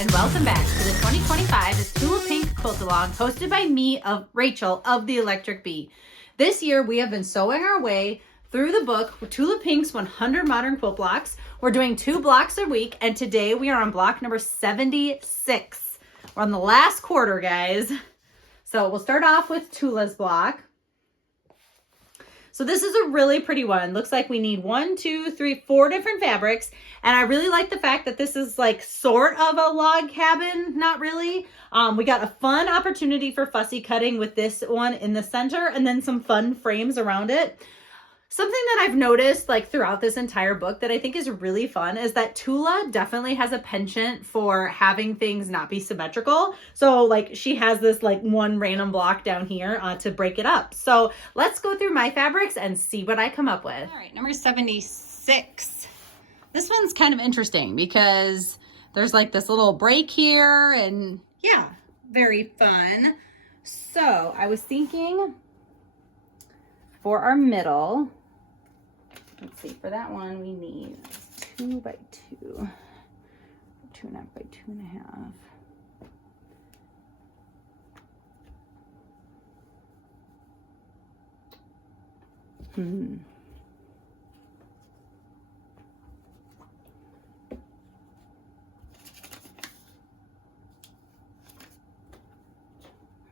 and welcome back to the 2025 Tula Pink Quilt Along, hosted by me, Rachel of the Electric Bee. This year, we have been sewing our way through the book, Tula Pink's 100 Modern Quilt Blocks. We're doing 2 blocks a week, and today we are on block number 76. We're on the last quarter, guys. So we'll start off with Tula's block. So this is a really pretty one. Looks like we need 4 different fabrics. And I really like the fact that this is like sort of a log cabin, not really. We got a fun opportunity for fussy cutting with this one in the center and then some fun frames around it. Something that I've noticed like throughout this entire book that I think is really fun is that Tula definitely has a penchant for having things not be symmetrical. So like she has this like one random block down here to break it up. So let's go through my fabrics and see what I come up with. All right, number 76. This one's kind of interesting because there's like this little break here and yeah, very fun. So I was thinking for our middle, let's see, for that one, we need 2 by 2, 2.5 by 2.5.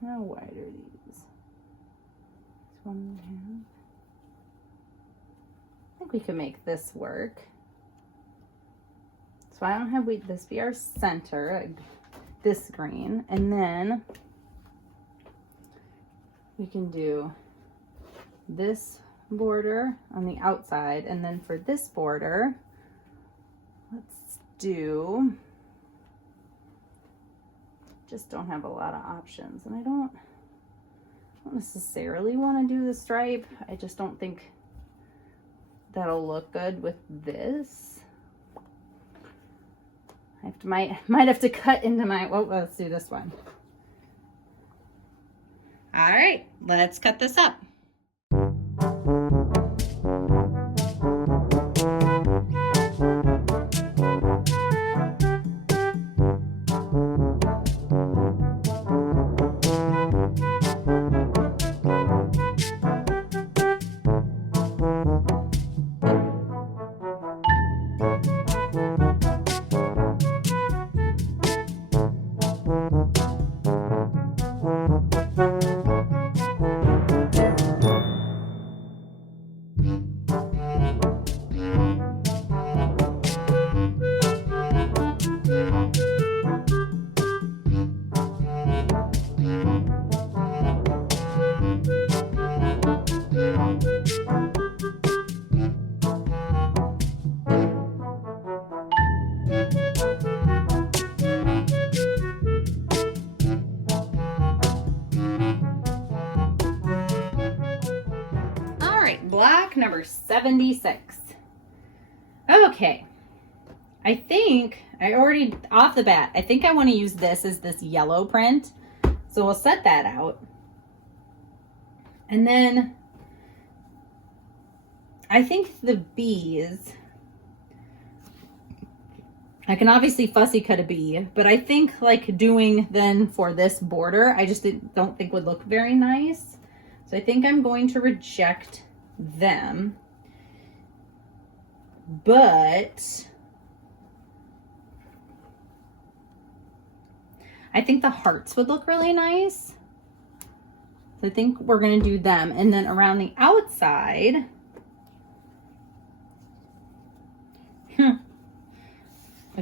How wide are these? It's 1.5. I think we can make this work. So I don't have this be our center, this green, and then we can do this border on the outside, and then for this border, let's do, just don't have a lot of options, and I don't necessarily want to do the stripe. I just don't think that'll look good with this. Might have to cut into my, well, let's do this one. All right, let's cut this up. Block number 76. Okay, I think I already, off the bat, I think I want to use this as this yellow print. So we'll set that out. And then I think the bees, I can obviously fussy cut a bee, but I think like doing then for this border, I just don't think would look very nice. So I think I'm going to reject them, but I think the hearts would look really nice. So I think we're going to do them. And then around the outside, I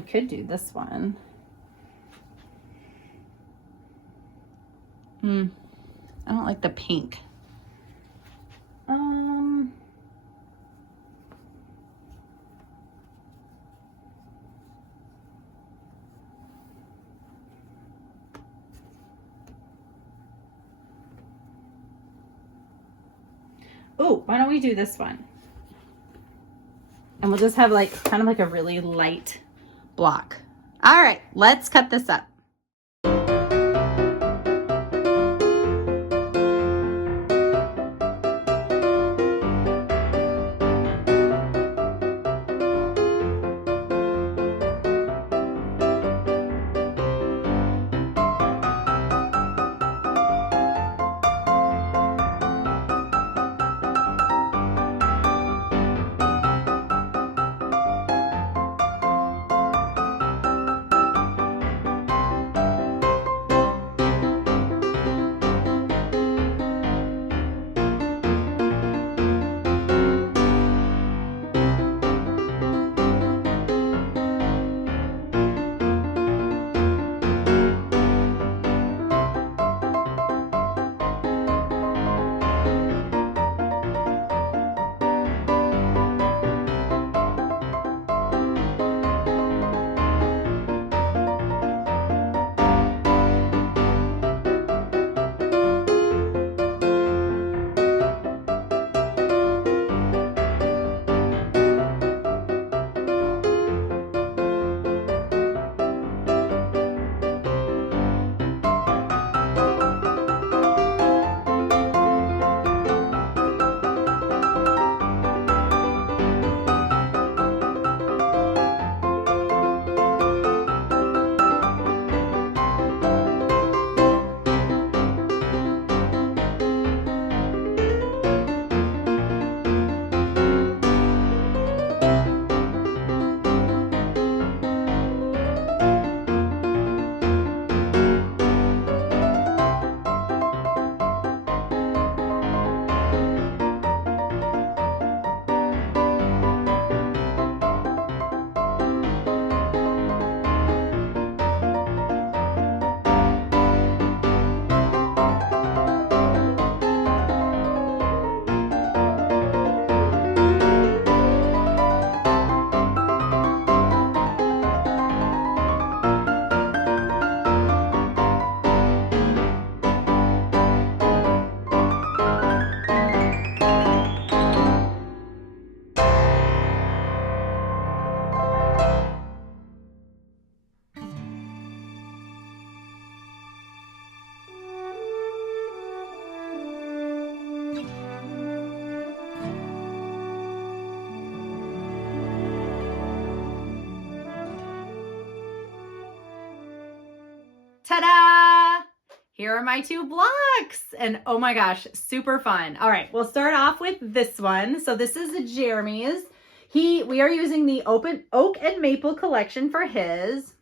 could do this one. I don't like the pink. Oh, why don't we do this one? And we'll just have like kind of like a really light block. All right, let's cut this up. Ta-da! Here are my 2 blocks. And oh my gosh, super fun. All right, we'll start off with this one. So this is Jeremy's. We are using the Oak and Maple collection for his.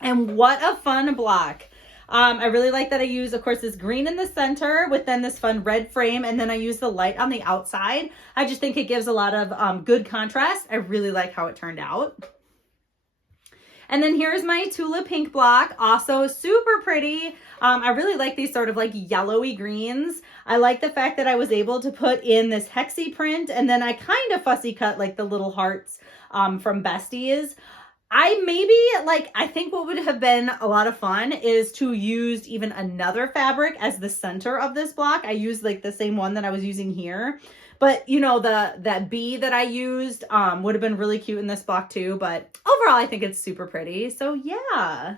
And what a fun block. I really like that I use, of course, this green in the center with then this fun red frame, and then I use the light on the outside. I just think it gives a lot of good contrast. I really like how it turned out. And then here's my Tula pink block, also super pretty. I really like these sort of like yellowy greens. I like the fact that I was able to put in this hexie print, and then I kind of fussy cut like the little hearts from Besties. I think what would have been a lot of fun is to use even another fabric as the center of this block. I used like the same one that I was using here. But, you know, that bee that I used would have been really cute in this block too. But overall, I think it's super pretty. So, yeah.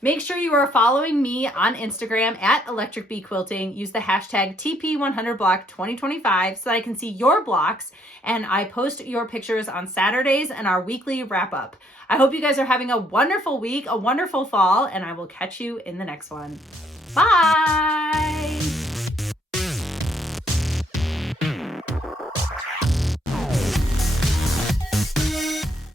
Make sure you are following me on Instagram at Electric Bee Quilting. Use the hashtag TP100Block2025 so that I can see your blocks. And I post your pictures on Saturdays and our weekly wrap up. I hope you guys are having a wonderful week, a wonderful fall, and I will catch you in the next one. Bye!